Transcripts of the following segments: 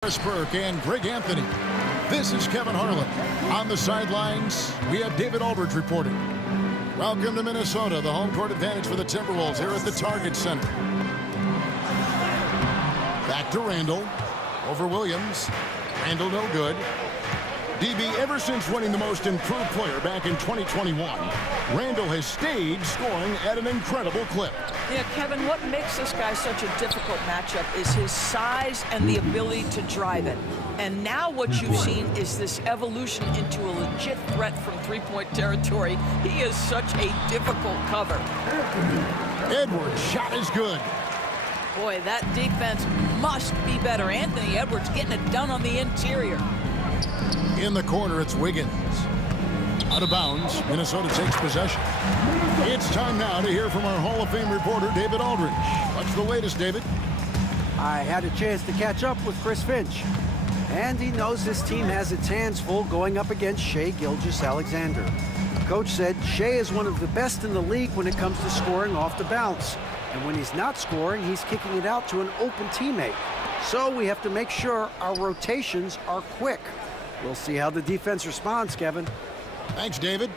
Burke and Greg Anthony. This is Kevin Harlan. On the sidelines, we have David Aldridge reporting. Welcome to Minnesota, the home court advantage for the Timberwolves here at the Target Center. Back to Randall. Over Williams. Randall no good. DB, ever since winning the most improved player back in 2021, Randall has stayed scoring at an incredible clip. Yeah, Kevin, what makes this guy such a difficult matchup is his size and the ability to drive it. And now what you've seen is this evolution into a legit threat from three-point territory. He is such a difficult cover. Edwards' shot is good. Boy, that defense must be better. Anthony Edwards getting it done on the interior. In the corner, it's Wiggins. Out of bounds, Minnesota takes possession. It's time now to hear from our Hall of Fame reporter, David Aldridge. What's the latest, David? I had a chance to catch up with Chris Finch, and he knows this team has its hands full going up against Shai Gilgeous-Alexander. Coach said Shai is one of the best in the league when it comes to scoring off the bounce, and when he's not scoring, he's kicking it out to an open teammate. So we have to make sure our rotations are quick. We'll see how the defense responds, Kevin. Thanks, David.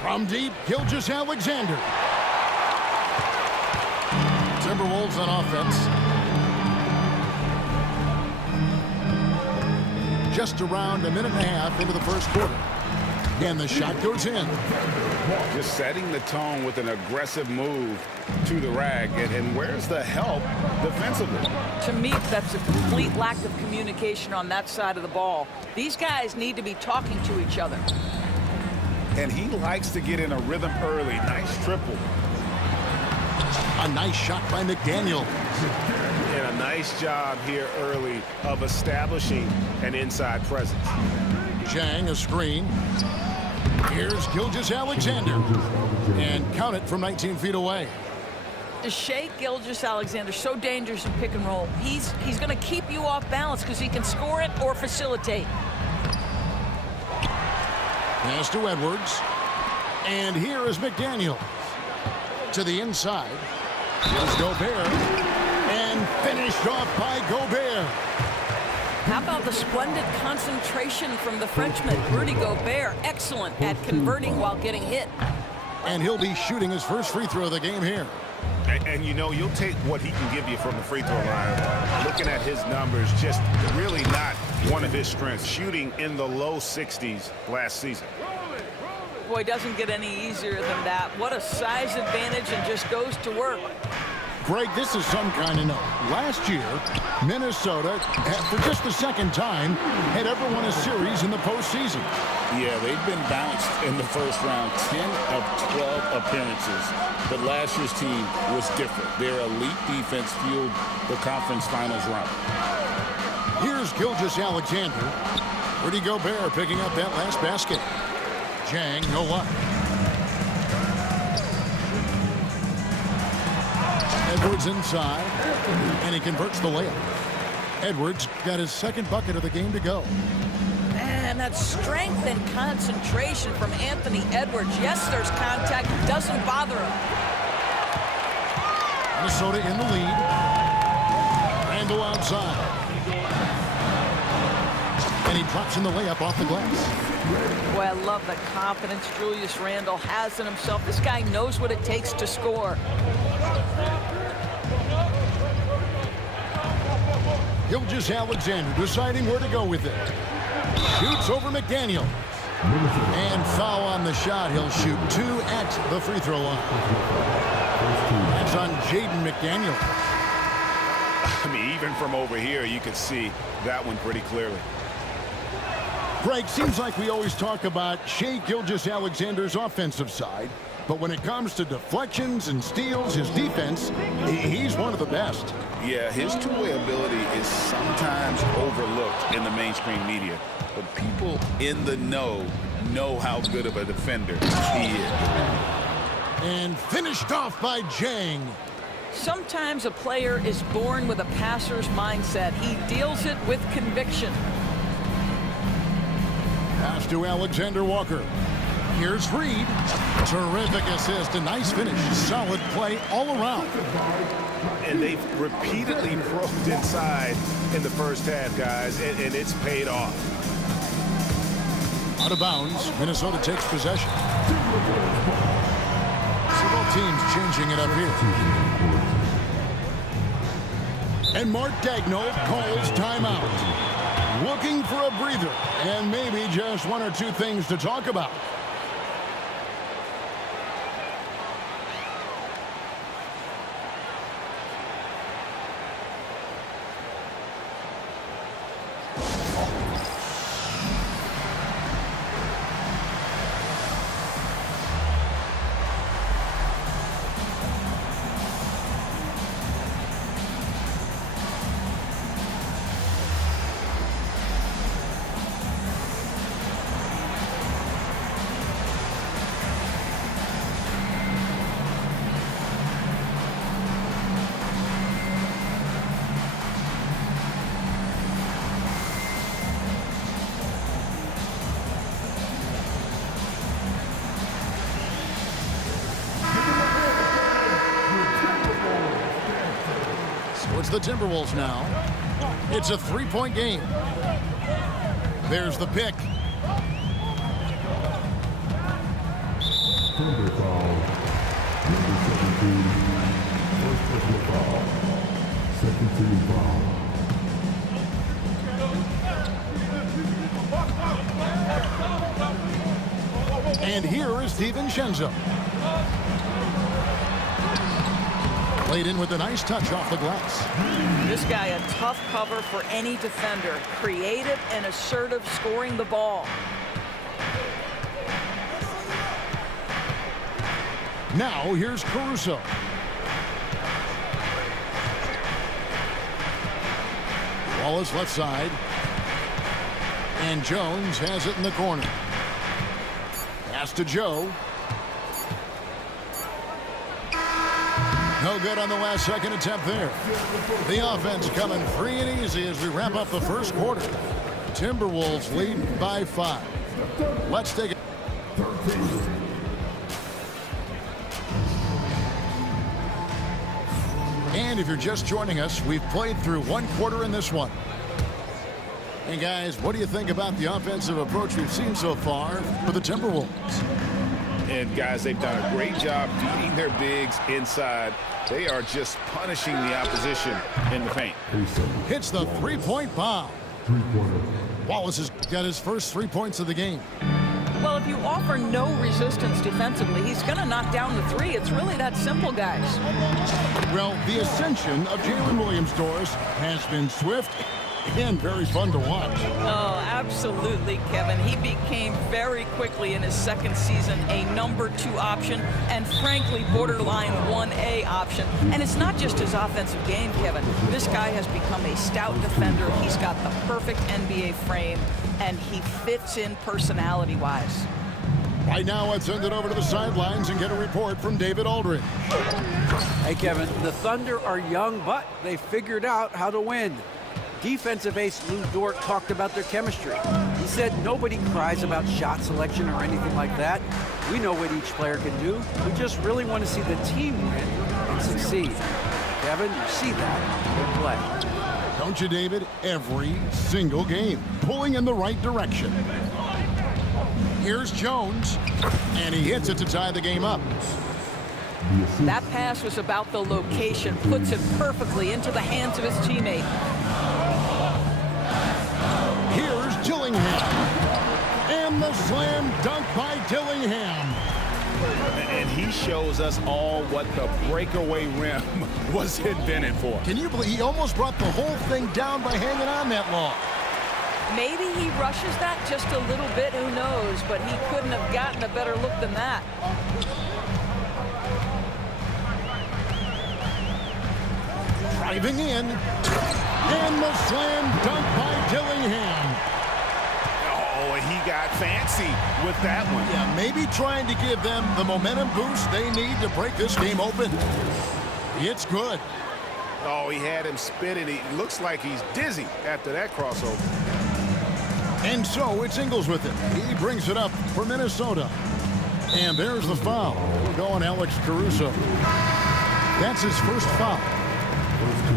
From deep, Gilgeous-Alexander. Timberwolves on offense. Just around a minute and a half into the first quarter. And the shot goes in. Just setting the tone with an aggressive move to the rack. And where's the help defensively? To me, that's a complete lack of communication on that side of the ball. These guys need to be talking to each other. And he likes to get in a rhythm early. Nice triple. A nice shot by McDaniel. And a nice job here early of establishing an inside presence. Jang, a screen. Here's Gilgeous-Alexander. And count it from 19 feet away. Shai Gilgeous-Alexander, so dangerous in pick and roll. He's going to keep you off balance because he can score it or facilitate. Pass to Edwards. And here is McDaniel. To the inside. Here's Gobert. And finished off by Gobert. How about the splendid concentration from the Frenchman, Rudy Gobert? Excellent at converting while getting hit. And he'll be shooting his first free throw of the game here. And you know, you'll take what he can give you from the free throw line. Looking at his numbers, just really not one of his strengths. Shooting in the low 60s last season. Boy, doesn't get any easier than that. What a size advantage, and just goes to work. Greg, this is some kind of note. Last year, Minnesota, for just the second time, had ever won a series in the postseason. Yeah, they've been bounced in the first round, 10 of 12 appearances. But last year's team was different. Their elite defense fueled the conference finals run. Here's Gilgeous-Alexander. Rudy Gobert picking up that last basket. Jang, no luck. Edwards inside, and he converts the layup. Edwards got his second bucket of the game to go. And that strength and concentration from Anthony Edwards. Yes, there's contact. It doesn't bother him. Minnesota in the lead. Randall outside. And he drops in the layup off the glass. Boy, I love the confidence Julius Randle has in himself. This guy knows what it takes to score. Gilgeous-Alexander deciding where to go with it. Shoots over McDaniel. And foul on the shot. He'll shoot 2 at the free throw line. That's on Jaden McDaniel. I mean, even from over here, you can see that one pretty clearly. Greg, seems like we always talk about Shai Gilgeous-Alexander's offensive side, but when it comes to deflections and steals, his defense, he's one of the best. Yeah, his two-way ability is sometimes overlooked in the mainstream media, but people in the know how good of a defender he is. And finished off by Jang. Sometimes a player is born with a passer's mindset. He deals it with conviction. Pass to Alexander Walker. Here's Reed. Terrific assist, a nice finish. Solid play all around. And they've repeatedly probed inside in the first half, guys, and it's paid off. Out of bounds, Minnesota takes possession. Several teams changing it up here. And Mark Daigneault calls timeout. Looking for a breather and maybe just one or two things to talk about. It's the Timberwolves now. It's a three-point game. There's the pick. Thunder foul. Number 17. First personal foul. Second team foul. And here is DiVincenzo. Played in with a nice touch off the glass. This guy a tough cover for any defender. Creative and assertive scoring the ball. Now here's Caruso. Wallace left side. And Jones has it in the corner. Pass to Joe. No good on the last second attempt there. The offense coming free and easy as we wrap up the first quarter. Timberwolves lead by 5. Let's take it. And if you're just joining us, we've played through one quarter in this one. And guys, what do you think about the offensive approach we've seen so far for the Timberwolves? And guys, they've done a great job beating their bigs inside. They are just punishing the opposition in the paint. Hits the three-point bomb. Wallace has got his first 3 points of the game. Well, if you offer no resistance defensively, he's going to knock down the three. It's really that simple, guys. Well, the ascension of Jalen Williams-Doris has been swift and very fun to watch. Oh, absolutely, Kevin. He became very quickly in his second season a number 2 option and, frankly, borderline 1A option. And it's not just his offensive game, Kevin. This guy has become a stout defender. He's got the perfect NBA frame, and he fits in personality-wise. Right now, let's send it over to the sidelines and get a report from David Aldridge. Hey, Kevin, the Thunder are young, but they figured out how to win. Defensive ace Lou Dort talked about their chemistry. He said nobody cries about shot selection or anything like that. We know what each player can do. We just really want to see the team win and succeed. Kevin, you see that in play. Don't you, David? Every single game, pulling in the right direction. Here's Jones, and he hits it to tie the game up. That pass was about the location, puts it perfectly into the hands of his teammate. Here's Dillingham. And the slam dunk by Dillingham. And he shows us all what the breakaway rim was invented for. Can you believe he almost brought the whole thing down by hanging on that long? Maybe he rushes that just a little bit, who knows, but he couldn't have gotten a better look than that. Driving in, and the slam dunk by Dillingham. Oh, and he got fancy with that one. Yeah, maybe trying to give them the momentum boost they need to break this game open. It's good. Oh, he had him spinning. He looks like he's dizzy after that crossover. And so it's Ingles with it. He brings it up for Minnesota. And there's the foul. We're going Alex Caruso. That's his first foul.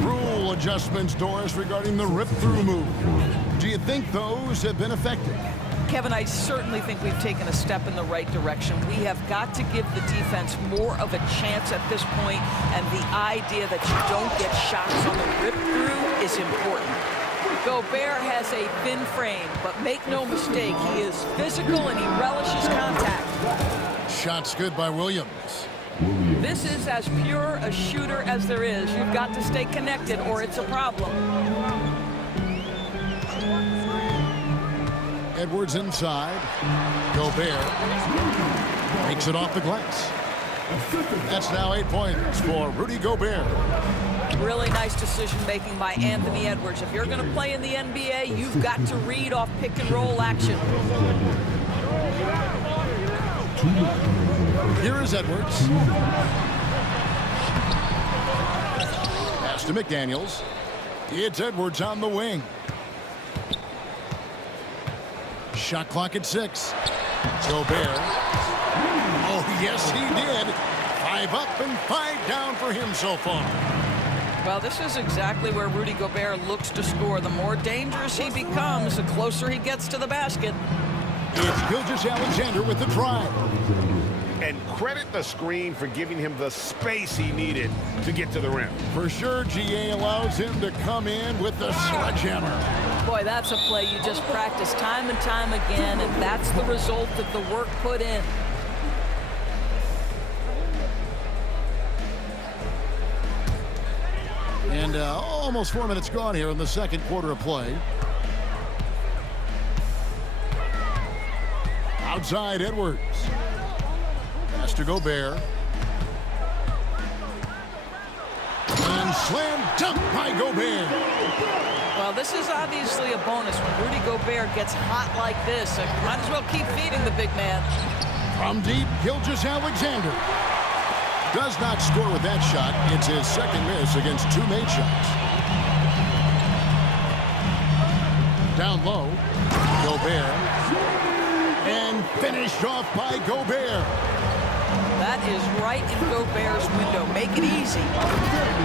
Rule adjustments, Doris, regarding the rip-through move. Do you think those have been effective? Kevin, I certainly think we've taken a step in the right direction. We have got to give the defense more of a chance at this point, and the idea that you don't get shots on the rip-through is important. Gobert has a thin frame, but make no mistake, he is physical and he relishes contact. Shots good by Williams. This is as pure a shooter as there is. You've got to stay connected or it's a problem. Edwards inside. Gobert makes it off the glass. That's now 8 points for Rudy Gobert. Really nice decision-making by Anthony Edwards. If you're going to play in the NBA, you've got to read off pick-and-roll action. Here is Edwards. Pass to McDaniels. It's Edwards on the wing. Shot clock at 6. Gobert. Oh, yes, he did. 5 up and 5 down for him so far. Well, this is exactly where Rudy Gobert looks to score. The more dangerous he becomes, the closer he gets to the basket. It's Gilgeous-Alexander with the drive. And credit the screen for giving him the space he needed to get to the rim. For sure, GA allows him to come in with the sledgehammer. Boy, that's a play you just practice time and time again, and that's the result of the work put in. And almost 4 minutes gone here in the second quarter of play. Outside Edwards. Pass to Gobert. And slam dunk by Gobert. Well, this is obviously a bonus when Rudy Gobert gets hot like this. Might as well keep feeding the big man. From deep, Gilgeous-Alexander. Does not score with that shot. It's his second miss against 2 made shots. Down low, Gobert. And finished off by Gobert. That is right in Gobert's window. Make it easy.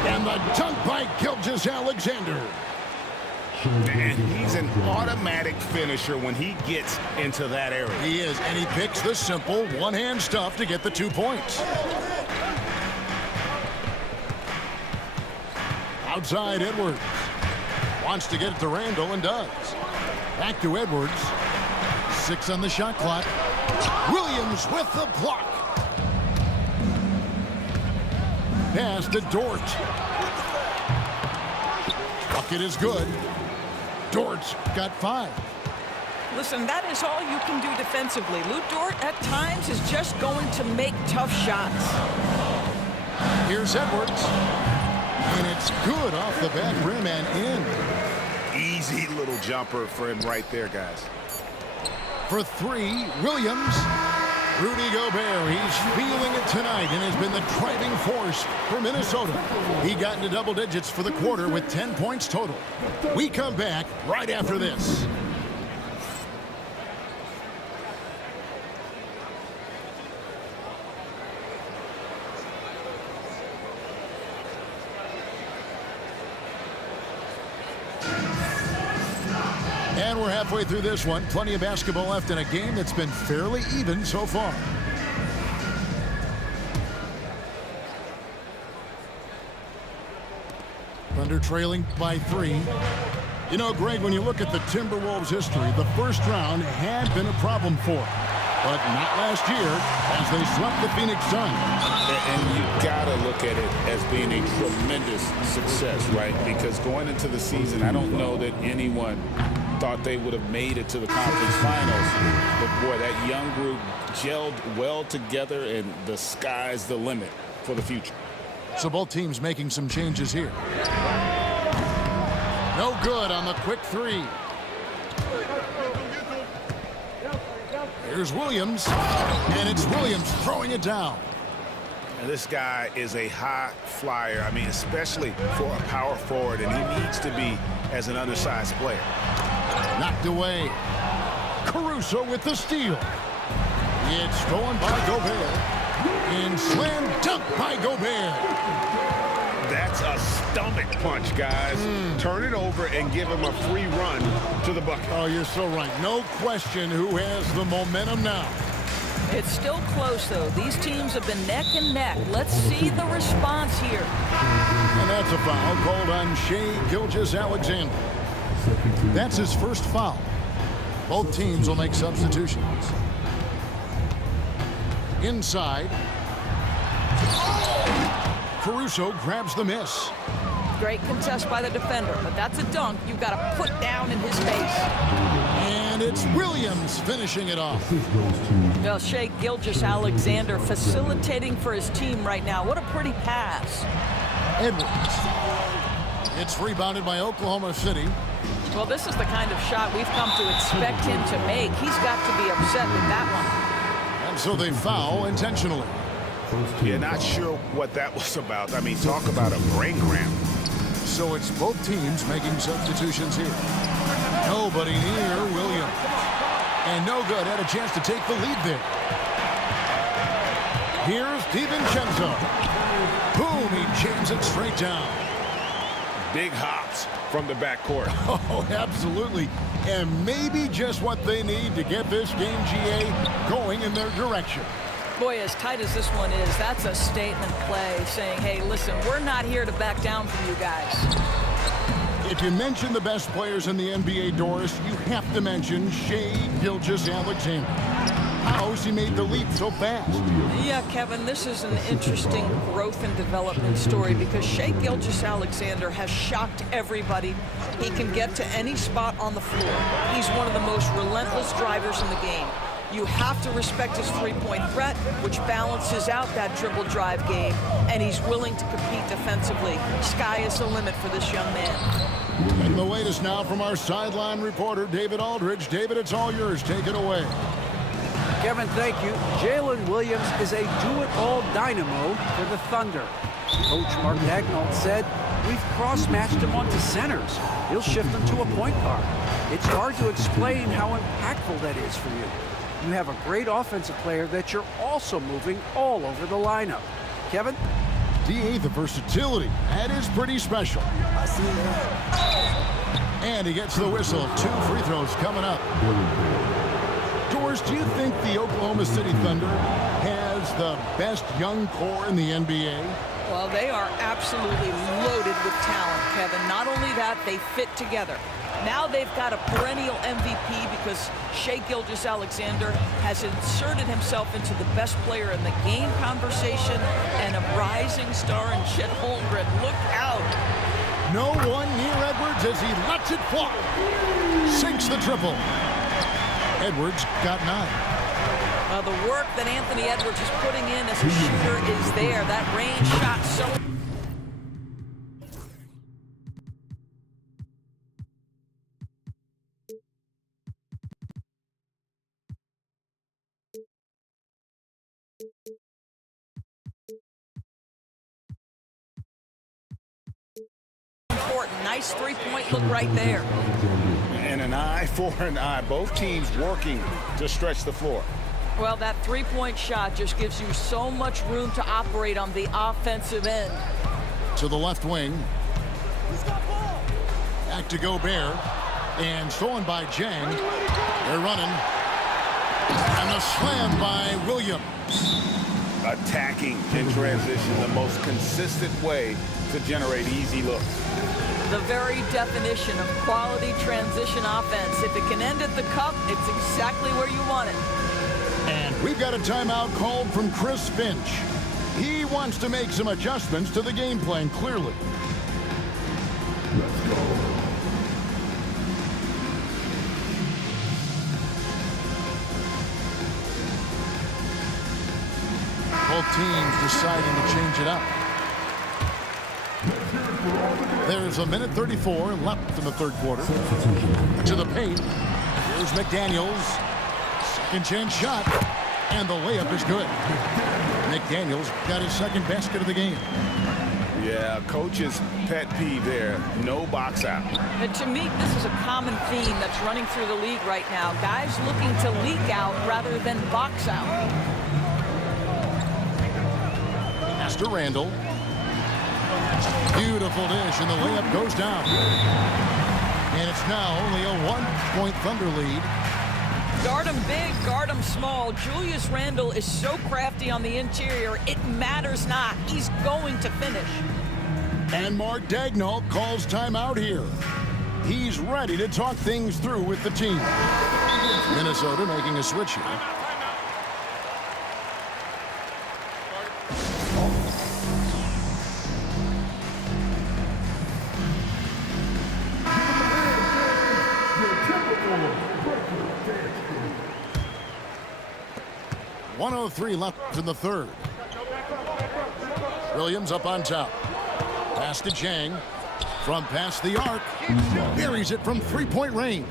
And the dunk by Gilgeous-Alexander. And he's an automatic finisher when he gets into that area. He is, and he picks the simple one-hand stuff to get the 2 points. Outside Edwards. Wants to get it to Randall and does. Back to Edwards. 6 on the shot clock. Williams with the block. Pass to Dort. Bucket is good. Dort's got 5. Listen, that is all you can do defensively. Lou Dort, at times, is just going to make tough shots. Here's Edwards. And it's good off the back rim and in. Easy little jumper for him right there, guys. For 3, Williams. Rudy Gobert, he's feeling it tonight and has been the driving force for Minnesota. He got into double digits for the quarter with 10 points total. We come back right after this. And we're halfway through this one. Plenty of basketball left in a game that's been fairly even so far. Thunder trailing by 3. You know, Greg, when you look at the Timberwolves' history, the first round had been a problem for them. But not last year as they swept the Phoenix Suns. And you got to look at it as being a tremendous success, right? Because going into the season, I don't know that anyone thought they would have made it to the conference finals. But, boy, that young group gelled well together, and the sky's the limit for the future. So both teams making some changes here. No good on the quick 3. Here's Williams, and it's Williams throwing it down. And this guy is a high flyer. I mean, especially for a power forward, and he needs to be as an undersized player. Knocked away. Caruso with the steal. It's stolen by Gobert. And slam dunk by Gobert. That's a stomach punch, guys. Turn it over and give him a free run to the bucket. Oh, you're so right. No question who has the momentum now. It's still close, though. These teams have been neck and neck. Let's see the response here. And that's a foul called on Shai Gilgeous-Alexander. That's his first foul. Both teams will make substitutions. Inside. Caruso grabs the miss. Great contest by the defender, but that's a dunk you've got to put down in his face. And it's Williams finishing it off. Well, Shai Gilgeous-Alexander facilitating for his team right now. What a pretty pass. Edwards. It's rebounded by Oklahoma City. Well, this is the kind of shot we've come to expect him to make. He's got to be upset with that one. And so they foul intentionally. Yeah, not sure what that was about. I mean, talk about a brain cramp. So it's both teams making substitutions here. Nobody near Williams. And no good. Had a chance to take the lead there. Here's DiVincenzo. Boom, he jams it straight down. Big hops from the backcourt. Oh, absolutely. And maybe just what they need to get this game, GA, going in their direction. Boy, as tight as this one is, that's a statement play saying, hey, listen, we're not here to back down from you guys. If you mention the best players in the NBA, Doris, you have to mention Shai Gilgeous-Alexander. How's he made the leap so fast? Yeah, Kevin, this is an interesting growth and development story because Shai Gilgeous-Alexander has shocked everybody. He can get to any spot on the floor. He's one of the most relentless drivers in the game. You have to respect his three-point threat, which balances out that dribble drive game, and he's willing to compete defensively. Sky is the limit for this young man. And the latest now from our sideline reporter, David Aldridge. David, it's all yours. Take it away. Kevin, thank you. Jalen Williams is a do-it-all dynamo for the Thunder. Coach Mark Daigneault said, we've cross-matched him onto centers. He'll shift him to a point guard. It's hard to explain how impactful that is for you. You have a great offensive player that you're also moving all over the lineup. Kevin? DA, the versatility. That is pretty special. And he gets the whistle. 2 free throws coming up. Doris, do you think the Oklahoma City Thunder has the best young core in the NBA? Well, they are absolutely loaded with talent, Kevin. Not only that, they fit together. Now they've got a perennial MVP because Shai Gilgeous-Alexander has inserted himself into the best player in the game conversation and a rising star in Chet Holmgren. Look out. No one near Edwards as he lets it fly. Sinks the triple. Edwards got 9. The work that Anthony Edwards is putting in as a shooter is there. That range shot so... important. Nice three-point look right there. And an eye for an eye. Both teams working to stretch the floor. Well, that three-point shot just gives you so much room to operate on the offensive end. To the left wing. Back to Gobert. And stolen by Jang. They're running. And a slam by Williams. Attacking in transition, the most consistent way to generate easy looks. The very definition of quality transition offense. If it can end at the cup, it's exactly where you want it. And we've got a timeout called from Chris Finch. He wants to make some adjustments to the game plan, clearly. Let's go. Both teams deciding to change it up. There's a minute 34 left in the third quarter. To the paint. Here's McDaniels. Second chance shot. And the layup is good. McDaniels got his second basket of the game. Yeah, coach's pet peeve there. No box out. And to me, this is a common theme that's running through the league right now. Guys looking to leak out rather than box out. To Randall. Beautiful dish, and the layup goes down. And it's now only a 1-point Thunder lead. Guard him big, guard him small. Julius Randle is so crafty on the interior, it matters not. He's going to finish. And Mark Daigneault calls timeout here. He's ready to talk things through with the team. Minnesota making a switch here. .103 left in the third. Williams up on top. Pass to Chang. From past the arc. Buries it from three-point range.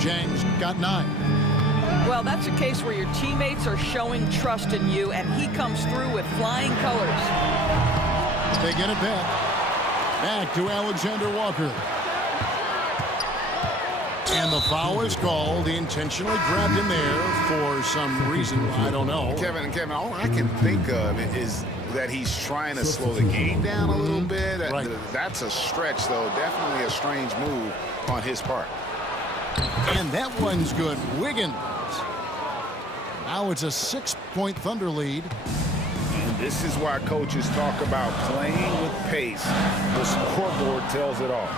Chang's got 9. Well, that's a case where your teammates are showing trust in you, and he comes through with flying colors. They get it back. Back to Alexander Walker. And the foul is called. He intentionally grabbed him there for some reason. I don't know. Kevin, all I can think of is that he's trying to slow the game down a little bit. Right. That's a stretch, though. Definitely a strange move on his part. And that one's good. Wiggins. Now it's a 6-point Thunder lead. And this is why coaches talk about playing with pace. The scoreboard tells it all.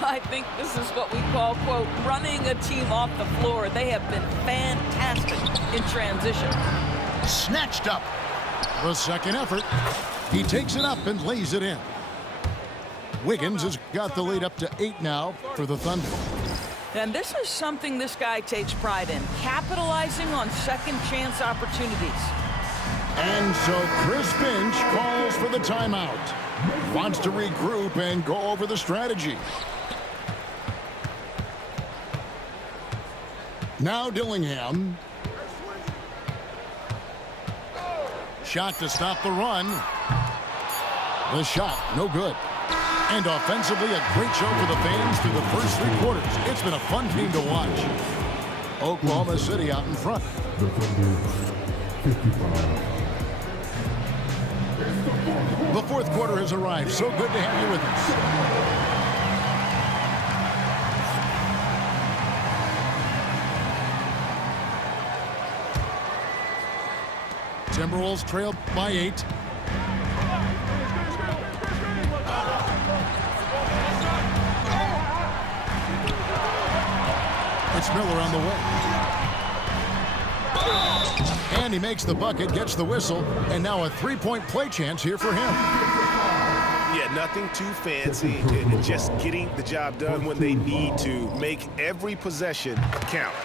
I think this is what we call, quote, running a team off the floor. They have been fantastic in transition. Snatched up. The second effort. He takes it up and lays it in. Wiggins has got the lead up to 8 now for the Thunder. And this is something this guy takes pride in, capitalizing on second chance opportunities. And so Chris Finch calls for the timeout. Wants to regroup and go over the strategy. Now Dillingham. Shot to stop the run. The shot, no good. And offensively, a great show for the fans through the first 3 quarters. It's been a fun team to watch. Oklahoma City out in front. The Thunder 55. The fourth quarter has arrived. So good to have you with us. Timberwolves trail by 8. It's Miller on the way. And he makes the bucket, gets the whistle, and now a 3-point play chance here for him. Yeah, nothing too fancy. Just getting the job done when they need to. Make every possession count.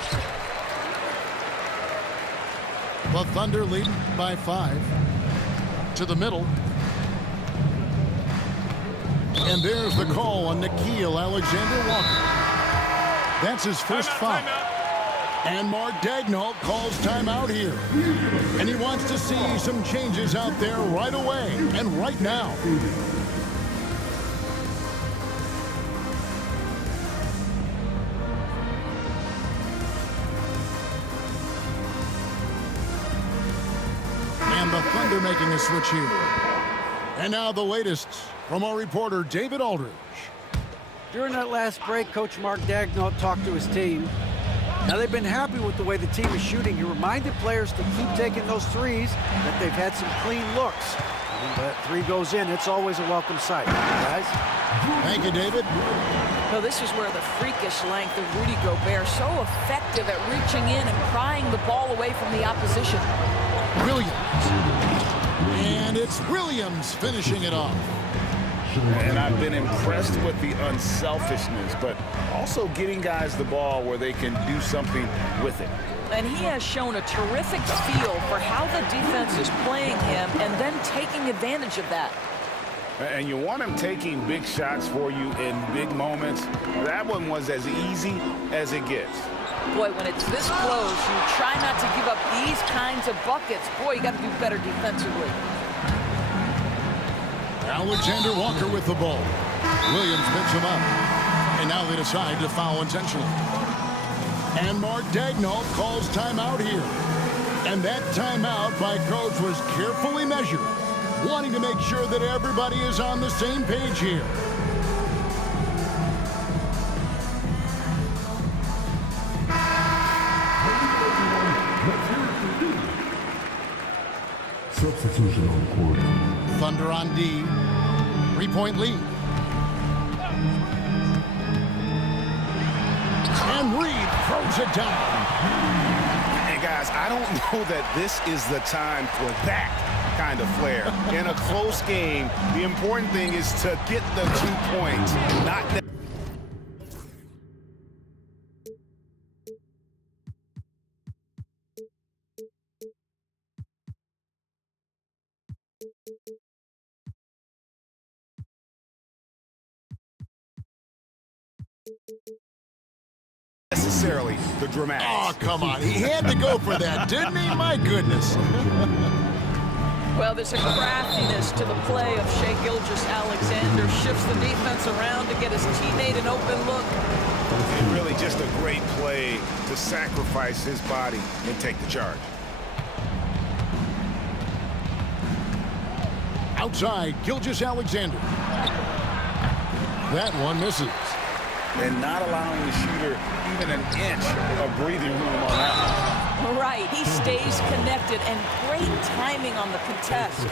The Thunder leading by 5. To the middle. And there's the call on Nickeil Alexander-Walker. That's his first foul. And Mark Daigneault calls timeout here. And he wants to see some changes out there right away and right now. And the Thunder making a switch here. And now the latest from our reporter, David Aldridge. During that last break, Coach Mark Daigneault talked to his team. Now they've been happy with the way the team is shooting. He reminded players to keep taking those threes, that they've had some clean looks. When that 3 goes in, it's always a welcome sight. Guys? Thank you, David. So this is where the freakish length of Rudy Gobert, so effective at reaching in and prying the ball away from the opposition. Williams. And it's Williams finishing it off. And I've been impressed with the unselfishness, but also getting guys the ball where they can do something with it. And he has shown a terrific feel for how the defense is playing him and then taking advantage of that. And you want him taking big shots for you in big moments. That one was as easy as it gets. Boy, when it's this close, you try not to give up these kinds of buckets. Boy, you got to do better defensively. Alexander Walker with the ball. Williams picks him up. And now they decide to foul intentionally. And Mark Daigneault calls timeout here. And that timeout by coach was carefully measured. wanting to make sure that everybody is on the same page here. Substitution on the court. Thunder on D. 3-point lead. And Reed throws it down. And guys, I don't know that this is the time for that kind of flair. In a close game, the important thing is to get the 2 points, not that. Necessarily the dramatics. Oh, come on. He had to go for that, didn't he? My goodness. Well, there's a craftiness to the play of Shai Gilgeous-Alexander. Shifts the defense around to get his teammate an open look. And really just a great play to sacrifice his body and take the charge. Outside, Gilgeous-Alexander. That one misses. And not allowing the shooter even an inch of breathing room on that one. Right, he stays connected, and great timing on the contest.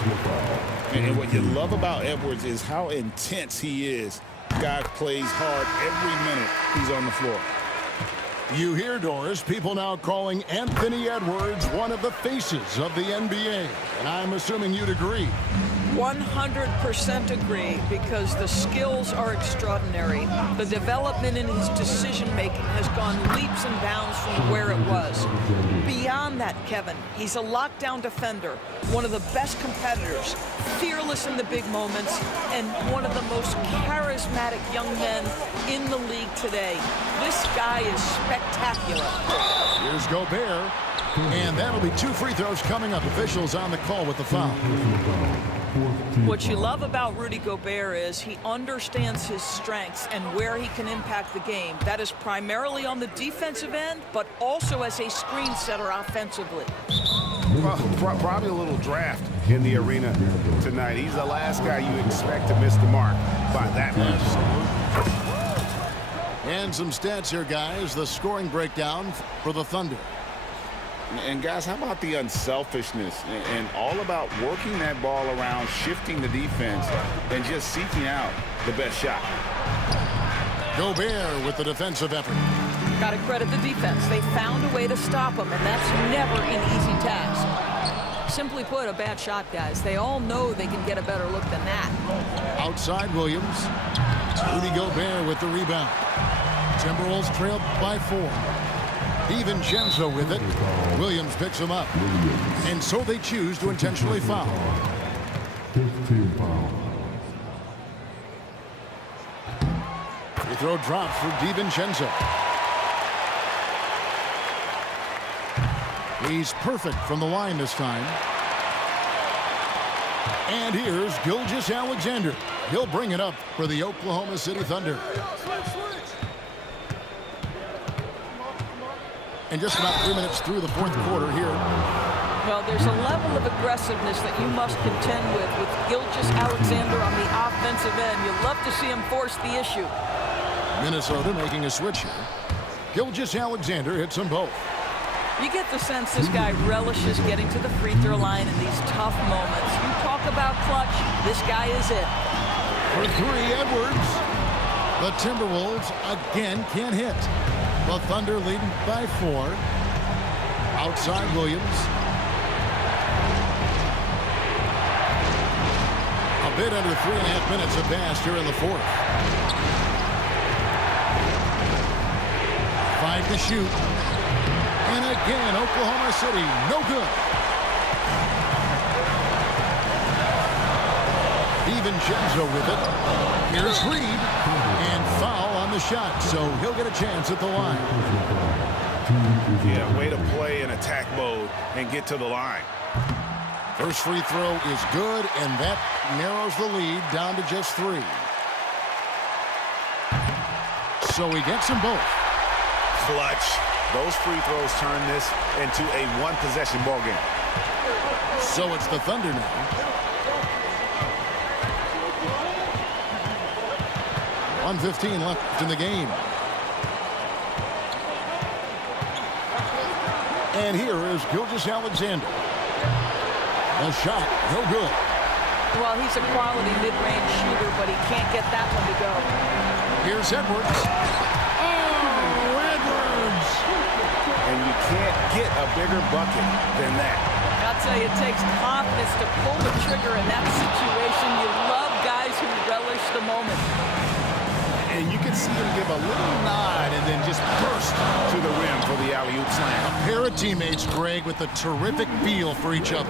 And what you love about Edwards is how intense he is. Guy plays hard every minute he's on the floor. You hear, Doris, people now calling Anthony Edwards one of the faces of the NBA. And I'm assuming you'd agree. 100% agree, because the skills are extraordinary. The development in his decision-making has gone leaps and bounds from where it was. Beyond that, Kevin, he's a lockdown defender, one of the best competitors, fearless in the big moments, and one of the most charismatic young men in the league today. This guy is spectacular. Here's Gobert, and that'll be 2 free throws coming up. Officials on the call with the foul. What you love about Rudy Gobert is he understands his strengths and where he can impact the game. That is primarily on the defensive end, but also as a screen setter offensively. Well, probably a little draft in the arena tonight. He's the last guy you expect to miss the mark by that much. And some stats here, guys. The scoring breakdown for the Thunder. And guys, how about the unselfishness and all about working that ball around, shifting the defense, and just seeking out the best shot. Gobert with the defensive effort. Got to credit the defense. They found a way to stop him, and that's never an easy task. Simply put, a bad shot, guys. They all know they can get a better look than that. Outside Williams. Rudy Gobert with the rebound. Timberwolves trailed by 4. DiVincenzo with it. Williams picks him up. And so they choose to intentionally foul. 15 foul. Free throw drops for DiVincenzo. He's perfect from the line this time. And here's Gilgeous-Alexander. He'll bring it up for the Oklahoma City Thunder. And just about 3 minutes through the 4th quarter here. Well, there's a level of aggressiveness that you must contend with Gilgeous-Alexander on the offensive end. You'd love to see him force the issue. Minnesota making a switch here. Gilgeous-Alexander hits them both. You get the sense this guy relishes getting to the free throw line in these tough moments. You talk about clutch, this guy is it. For 3, Edwards. The Timberwolves again can't hit. The Thunder leading by 4. Outside Williams. A bit under 3.5 minutes have passed here in the 4th. 5 to shoot. And again, Oklahoma City, no good. DiVincenzo with it. Here's Reed. And foul on the shot, so he'll get a chance at the line. Yeah, way to play in attack mode and get to the line. First free throw is good, and that narrows the lead down to just 3. So he gets them both. Clutch. Those free throws turn this into a one-possession ball game. So it's the Thunder now. 1:15 left in the game. And here is Gilgeous-Alexander. A shot, no good. Well, he's a quality mid-range shooter, but he can't get that one to go. Here's Edwards. Oh, Edwards! And you can't get a bigger bucket than that. I'll tell you, it takes confidence to pull the trigger in that situation. You love guys who relish the moment. And you can see him give a little nod and then just burst to the rim for the alley-oop slam. A pair of teammates, Greg, with a terrific feel for each other.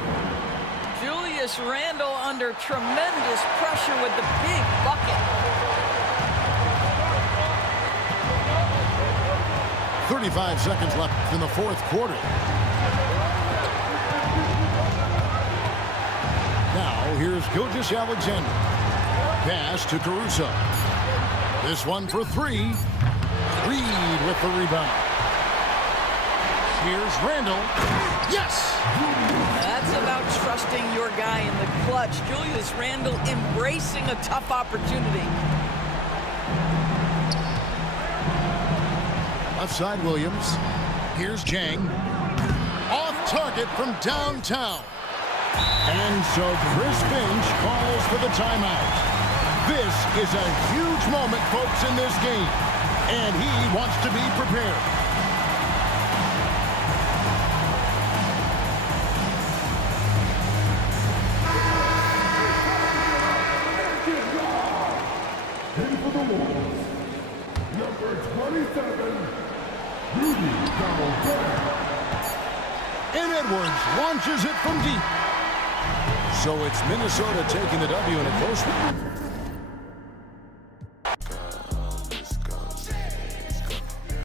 Julius Randle under tremendous pressure with the big bucket. 35 seconds left in the fourth quarter. Now, here's Gilgeous-Alexander. Pass to Caruso. This one for three. Reed with the rebound. Here's Randle. Yes! That's about trusting your guy in the clutch. Julius Randle embracing a tough opportunity. Left side, Williams. Here's Jang. Off target from downtown. And so Chris Finch calls for the timeout. This is a huge moment, folks, in this game. And he wants to be prepared. In for the Wolves, number 27, Rudy Gobert. And Edwards launches it from deep. So it's Minnesota taking the W in a close one.